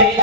রেখে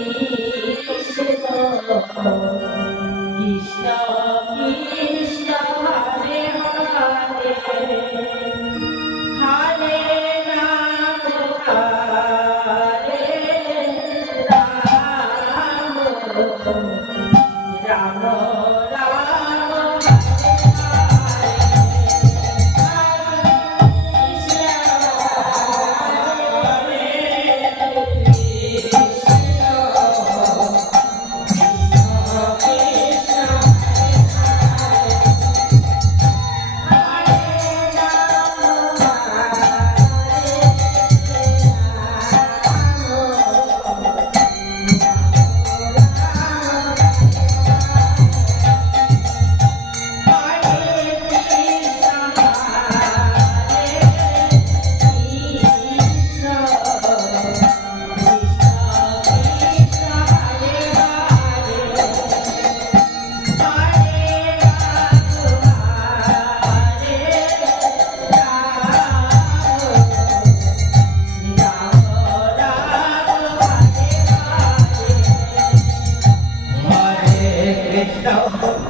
কৃষ্ণ No.